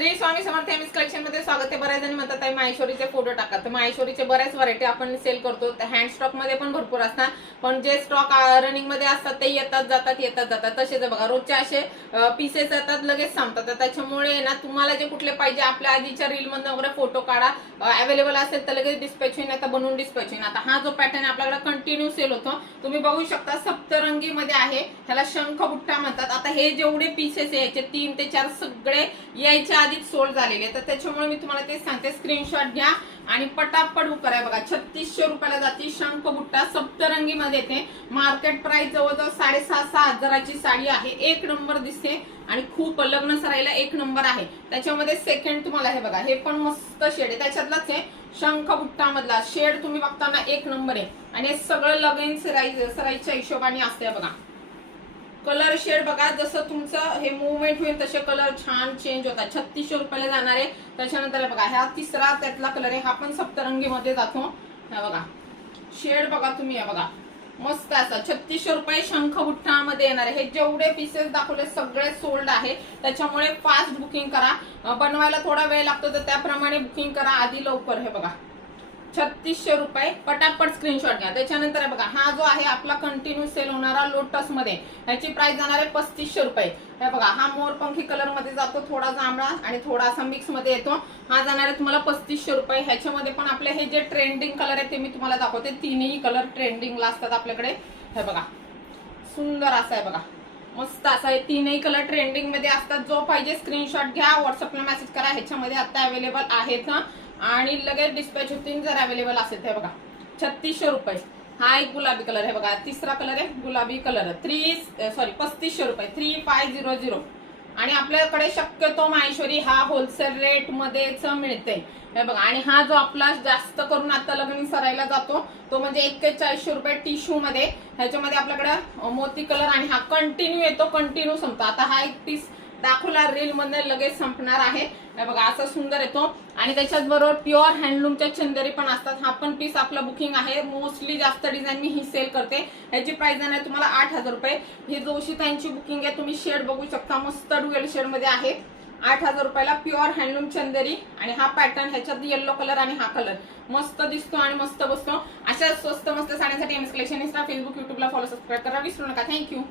Shri Swami Samarth MS collection मध्ये स्वागत आहे। बऱ्याच जणी म्हणतात ताई माहेश्वरीचे फोटो टाका, तर माहेश्वरीचे बऱ्याच व्हरायटी आपण सेल करतो। हँड स्टॉक मध्ये पण भरपूर असतात, पण जे स्टॉक रनिंग मध्ये असतात ते येतात जातात तसेच बघा रोजचे असे पीसेस येतात लगेच संपतात। तर त्याच्यामुळे ना तुम्हाला जे कुठले पाहिजे आपल्या आधीच्या रील मध्ये वगैरे फोटो काढा, अवेलेबल असेल तर लगेच डिस्पॅच होईल, आता बनवून डिस्पॅच होईल। आता हा जो पॅटर्न आपल्याकडे कंटिन्यू सेल होतो, तुम्ही बघू शकता सप्तरंगी मध्ये आहे, ह्याला शंखबुट्टा म्हणतात। आता हे जेवढे पीसेस यायचे 3 ते 4 सगळे यायच्या आधीच सोल्ड झालेले, तर त्याच्यामुळे मी तुम्हाला ते सांगते, स्क्रीनशॉट घ्या आणि पटापट बुक करा। बघा 3600 रुपयाला जाती शंखबुट्टा, सप्तरंगी मध्ये येते। मार्केट प्राइस जवळजवळ 6,500-6 हजाराची साडी आहे, एक नंबर दिसते आणि खूप लग्न सराईला एक नंबर आहे। त्याच्यामध्ये सेकंड तुम्हाला हे बघा, हे पण मस्त शेड आहे, त्याच्यातलाच आहे शंखबुट्टा मधला शेड, तुम्ही बघताना एक नंबर आहे आणि हे सगळं लगन सराईच्या हिशोबाने असते। बघा कलर शेड बघा, जसं तुमचं हे मूवमेंट होईल तसे कलर छान चेंज होतात। 3600 रुपयाला जाणार आहे। त्याच्यानंतर बघा हा तिसरा त्यातला कलर आहे, हा पण सप्तरंगी मध्ये जातो। हा बघा शेड बघा तुम्ही, हे बघा मस्त असा 3600 रुपये शंखबुट्टा मध्ये येणार आहे। हे जेवढे पीसेस दाखवले सगळे सोल्ड आहे, त्याच्यामुळे फास्ट बुकिंग करा। बनवायला थोडा वेळ लागतो तर त्याप्रमाणे बुकिंग करा आधी लवकर। हे बघा 3600 रुपये, पटापट स्क्रीनशॉट घ्या। त्याच्यानंतर बघा हा जो आहे आपला कंटिन्यू सेल होणारा लोटस मध्ये, ह्याची प्राइस जाणार आहे 3500 रुपये। हे बघा हा मोरपंखी कलर मध्ये जातो, थोडा जांभळा आणि थोडासा मिक्स मध्ये येतो, हा जाणार आहे तुम्हाला 3500 रुपये। ह्याच्यामध्ये पण आपले हे जे ट्रेंडिंग कलर आहे ते मी तुम्हाला दाखवते, तीनही कलर ट्रेंडिंगला असतात आपल्याकडे। हे बघा सुंदर असा आहे, बघा मस्त असा आहे, तीनही कलर ट्रेंडिंग मध्ये असतात। जो पाहिजे स्क्रीनशॉट घ्या, व्हॉट्सअपला मेसेज करा, ह्याच्यामध्ये आता अवेलेबल आहेत आणि लगेच डिस्पॅच होतील जर अवेलेबल असेल। हे बघा 3600 रुपये। हा एक गुलाबी कलर आहे बघा, तिसरा कलर आहे गुलाबी कलर, 3500 रुपये 3500। आणि आपल्याकडे शक्यतो माहेश्वरी हा होलसेल रेट मध्येच मिळते। हे बघा आणि हा जो आपला जास्त करून आता लग्न सरायला जातो तो म्हणजे 4100 रुपये टिश्यू मध्ये। ह्याच्यामध्ये आपल्याकडे मोती कलर आणि हा कंटिन्यू येतो, कंटिन्यू संपतो। आता हा एक पीस दाखवला रील मध्ये लगेच संपणार आहे। हे बघा असं सुंदर येतो आणि त्याच्याच बरोबर प्युअर हँडलूमच्या चंदेरी पण असतात। हा पण पीस आपला बुकिंग आहे, मोस्टली जास्त डिझाईन मी ही सेल करते। ह्याची प्राइस आहे तुम्हाला 8000 रुपये। ही जोशीताईंची बुकिंग आहे, तुम्ही शेड बघू शकता, मस्त डुएल शेड मध्ये आहे। 8000 रुपयाला प्युअर हँडलूम चंदेरी आणि हा पॅटर्न, ह्याच्यात येलो कलर आणि हा कलर मस्त दिसतो आणि मस्त बसतो। अशा स्वस्त मस्त साड्यांसाठी एमएस कलेक्शन इंस्टा, फेसबुक, युट्यूबला फॉलो सबस्क्राईब करा विसरू नका। थँक्यू।